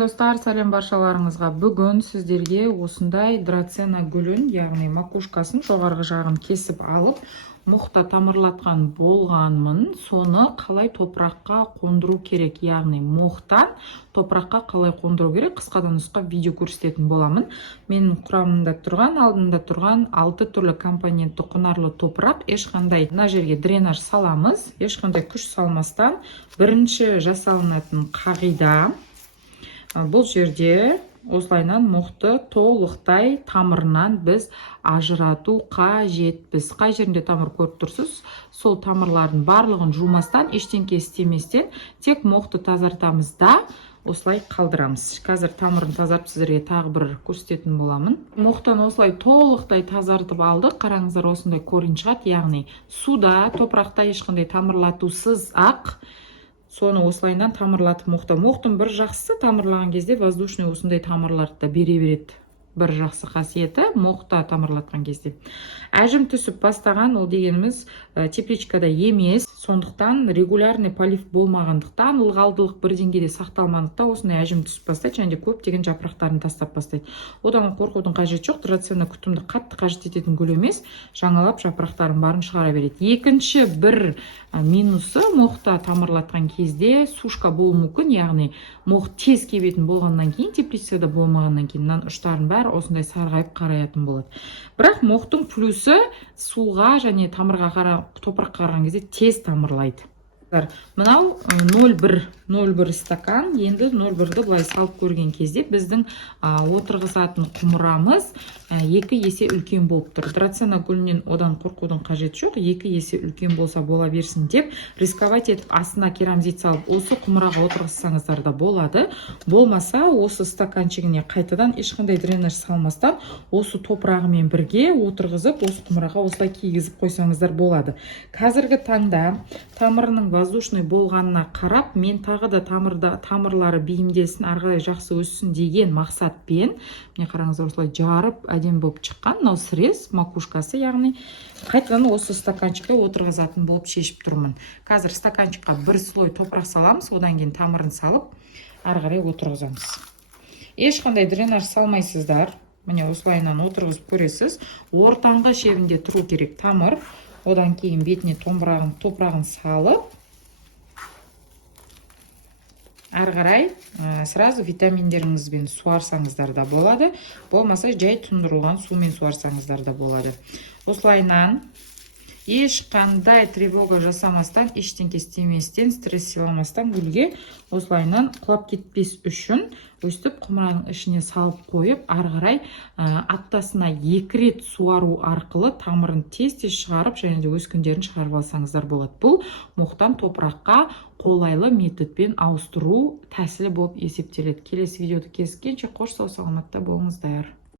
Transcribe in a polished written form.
достар, сәлем баршаларыңызға. Бүгін сіздерге осындай драцена гүлін, яғни макушкасын жоғарғы жағын кесіп алып, мұқта тамырлатқан болғанмын. Соны қалай топыраққа қондыру керек, яғни мұқтан топыраққа қалай қондыру керек, қысқадан нұсқа видео көрсететін боламын. Менің құрамында тұрған, алдында тұрған 6 түрлі компонентті құнарлы топырақ. Ешқандай мына жерге дренаж саламыз, ешқандай күш салмастан. Бірінші жасалынатын қағида: бұл жерде осылайнан мұқты толықтай тамырынан біз ажырату қажетпіз. Қай жерінде тамыр көріп тұрсыз, сол тамырлардың барлығын жумастан, ештеңке істеместен тек мұқты тазартамыз да осылай қалдырамыз. Қазір тамырын тазартып сіздерге тағы бір көрсететін боламын. Мұқтан осылай толықтай тазартып алдық. Қараңыздар, осындай көрін шығады, яғни суда, топырақта ешқандай тамырлатусыз ақ соны осылайынан тамырлатып мұқтың бір жақсы тамырлаған кезде воздушный осындай тамырларды да бере береді. Бір жақсы қасиеті мұқта тамырлатқан кезде. Әжім түсіп бастаған, ол дегеніміз тепличкада емес, сондықтан регулярный полив болмағандықтан, ылғалдылық бір деңгейде сақталмағандықтан осындай әжім түсіп бастайды, және де көптеген жапырақтарын тастап бастайды. Одан қорқудың қажеті жоқ, драцена күтімді қатты қажет ететін гүл емес, жаңалап жапырақтарын барын шығара береді. Екінші бір минусы мұқта тамырлатқан кезде сушка болуы мүмкін, яғни мұқ тез кебетін болғаннан кейін, теплицада болмағаннан кейін мынан ұштарын бәрі осындай сарғайып қараятын болады. Бірақ мұқтың плюсы суға және тамырға топыраққа қараған кезде тез тамырлайды. Мынау 0,1 стакан. Енді 0,1-ді былай салып көрген кезде біздің отырғызатын құмырамыз 2 есе үлкен болып тұр. Драцена гүлінен одан қорқудың қажеті жоқ. 2 есе үлкен болса бола берсін деп рисковать етіп астына керамзит салып осы құмыраға отырғызсаңыздар да болады. Болмаса осы стаканчигіне қайтадан ешқандай дренаж салмастан осы топырағымен бірге отырғызып, осы құмыраға осылай кигізіп қойсаңыздар болады. Қазіргі таңда тамырының воздушный болғанына қарап, мен тағы да тамырлары бейімделсін, арғылай жақсы өссін деген мақсатпен, міне қараңыздар, осылай жарып әдемі болып шыққан. Мынау срез макушкасы, яғни қайтадан осы стаканчикқа отырғызатын болып шешіп тұрмын. Қазір стаканчикқа бір слой топырақ саламыз, одан кейін тамырын салып, арғарай отырғызамыз. Ешқандай дренаж салмайсыздар. Міне осылайынан отырғызып көресіз. Ортаңғы шебінде тұру керек тамыр. Одан кейін бетіне топырағын салып, әрғарай сразу витаминдеріңізбен суарсаңыздар да болады. Болмаса жай тұндырылған сумен суарсаңыздар да болады. Осылайынан ешқандай тревога жасамастан, ештеңке істеместен, стресс сыйламастан гүлге осылайынан құлап кетпес үшін өстіп құмыраның ішіне салып қойып, арғарай аптасына 2 рет суару арқылы тамырын тез шығарып, және де өскіндерін шығарып алсаңыздар болады. Бұл мұқтан топыраққа қолайлы методпен ауыстыру тәсілі болып есептеледі. Келесі видеода кездескенше қош сау саламатта болыңыздар.